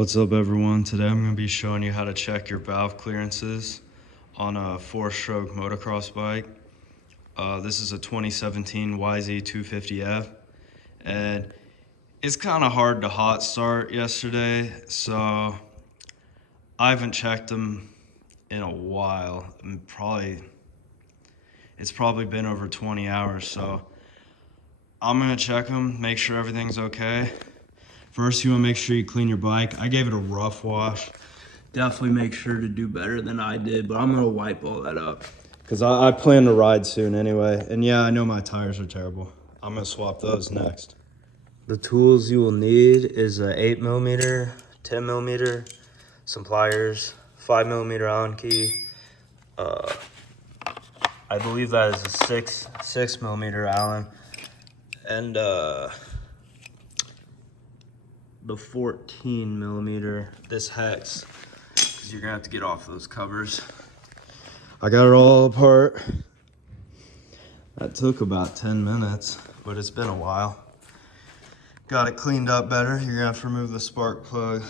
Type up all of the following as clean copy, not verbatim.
What's up everyone? Today I'm going to be showing you how to check your valve clearances on a 4-stroke motocross bike. This is a 2017 YZ250F, and it's kind of hard to hot start yesterday, so I haven't checked them in a while. It's probably been over 20 hours, so I'm going to check them, make sure everything's okay. First, you want to make sure you clean your bike. I gave it a rough wash. Definitely make sure to do better than I did, but I'm going to wipe all that up because I plan to ride soon anyway. And yeah, I know my tires are terrible. I'm going to swap those next. The tools you will need is a 8mm, 10mm, some pliers, 5mm Allen key. I believe that is a 6mm Allen. And the 14mm, this hex, because you're gonna have to get off those covers. I got it all apart. That took about 10 minutes, but it's been a while. Got it cleaned up better. You're gonna have to remove the spark plug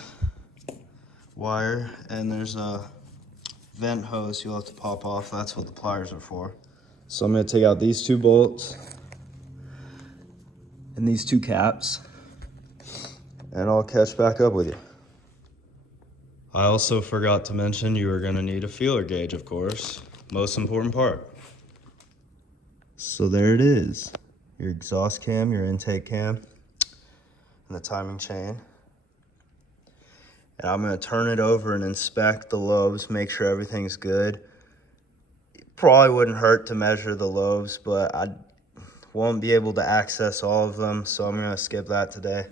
wire, and there's a vent hose you'll have to pop off. That's what the pliers are for. So I'm gonna take out these 2 bolts and these 2 caps, and I'll catch back up with you. I also forgot to mention you are going to need a feeler gauge, of course. Most important part. So there it is. Your exhaust cam, your intake cam, and the timing chain. And I'm going to turn it over and inspect the lobes, make sure everything's good. It probably wouldn't hurt to measure the lobes, but I won't be able to access all of them, so I'm going to skip that today.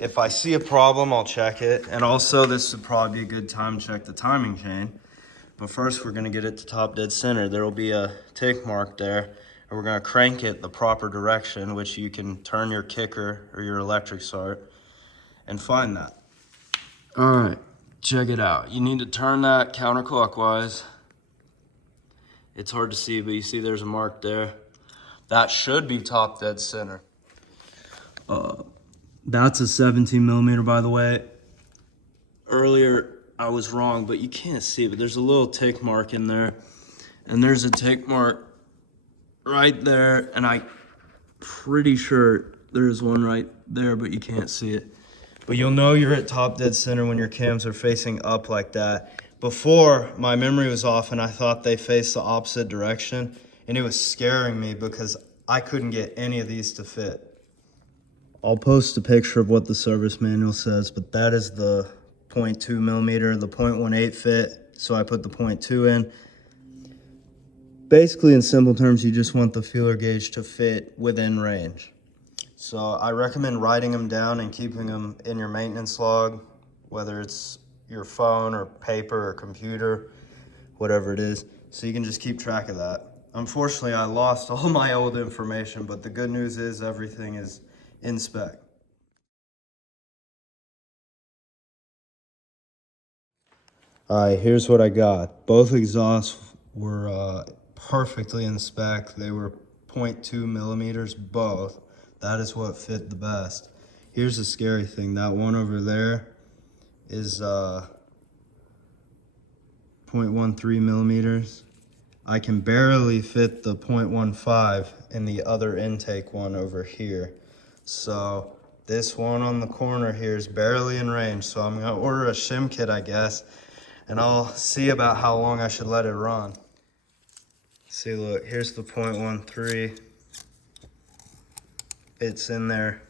If I see a problem, I'll check it. And also, this would probably be a good time to check the timing chain. But first, we're gonna get it to top dead center. There will be a tick mark there, and we're gonna crank it the proper direction, which you can turn your kicker or your electric start and find that. All right, check it out. You need to turn that counterclockwise. It's hard to see, but you see there's a mark there. That should be top dead center. That's a 17mm, by the way. Earlier, I was wrong, but you can't see it, but there's a little tick mark in there. And there's a tick mark right there, and I'm pretty sure there's one right there, but you can't see it. But you'll know you're at top dead center when your cams are facing up like that. Before, my memory was off, and I thought they faced the opposite direction, and it was scaring me because I couldn't get any of these to fit. I'll post a picture of what the service manual says, but that is the 0.2mm, the 0.18 fit, so I put the 0.2 in. Basically, in simple terms, you just want the feeler gauge to fit within range. So I recommend writing them down and keeping them in your maintenance log, whether it's your phone or paper or computer, whatever it is, so you can just keep track of that. Unfortunately, I lost all my old information, but the good news is everything is in spec. All right, here's what I got. Both exhausts were perfectly in spec. They were 0.2mm both. That is what fit the best. Here's the scary thing. That one over there is 0.13mm. I can barely fit the 0.15 in the other intake one over here. So this one on the corner here is barely in range. So I'm gonna order a shim kit, I guess, and I'll see about how long I should let it run. See, look, here's the 0.13. It's in there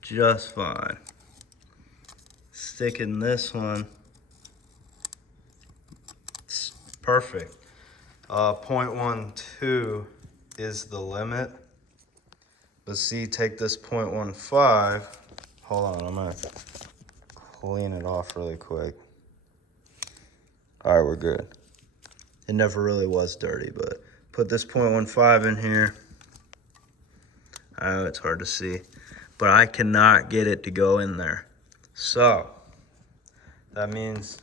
just fine. Sticking this one, it's perfect. 0.12 is the limit. But see, take this 0.15. Hold on, I'm gonna clean it off really quick. All right, we're good. It never really was dirty, but put this 0.15 in here. I know it's hard to see, but I cannot get it to go in there. So that means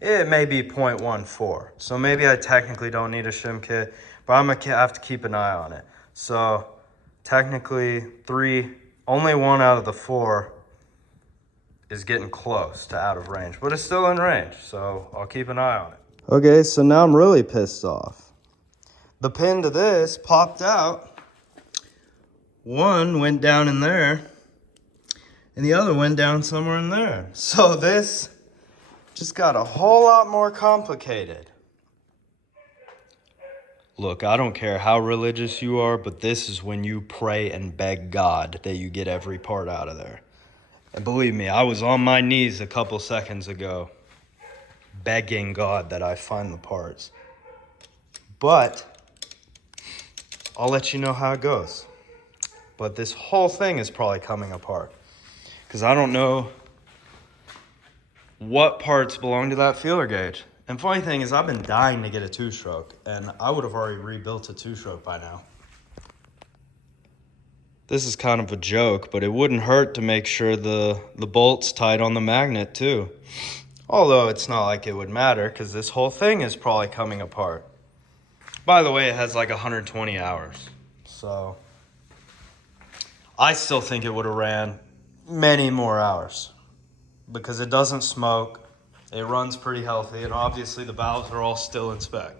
it may be 0.14. So maybe I technically don't need a shim kit, but I'm gonna have to keep an eye on it. So technically only 1 out of the 4 is getting close to out of range, but it's still in range, so I'll keep an eye on it. Okay, so now I'm really pissed off. The pin to this popped out. One went down in there, and the other went down somewhere in there. So this just got a whole lot more complicated. Look, I don't care how religious you are, but this is when you pray and beg God that you get every part out of there. And believe me, I was on my knees a couple seconds ago, begging God that I find the parts. But I'll let you know how it goes. But this whole thing is probably coming apart, because I don't know what parts belong to that feeler gauge. And funny thing is, I've been dying to get a two-stroke, and I would have already rebuilt a two-stroke by now. This is kind of a joke, but it wouldn't hurt to make sure the bolt's tight on the magnet too. Although it's not like it would matter, because this whole thing is probably coming apart. By the way, it has like 120 hours. So I still think it would have ran many more hours, because it doesn't smoke, it runs pretty healthy, and obviously the valves are all still in spec.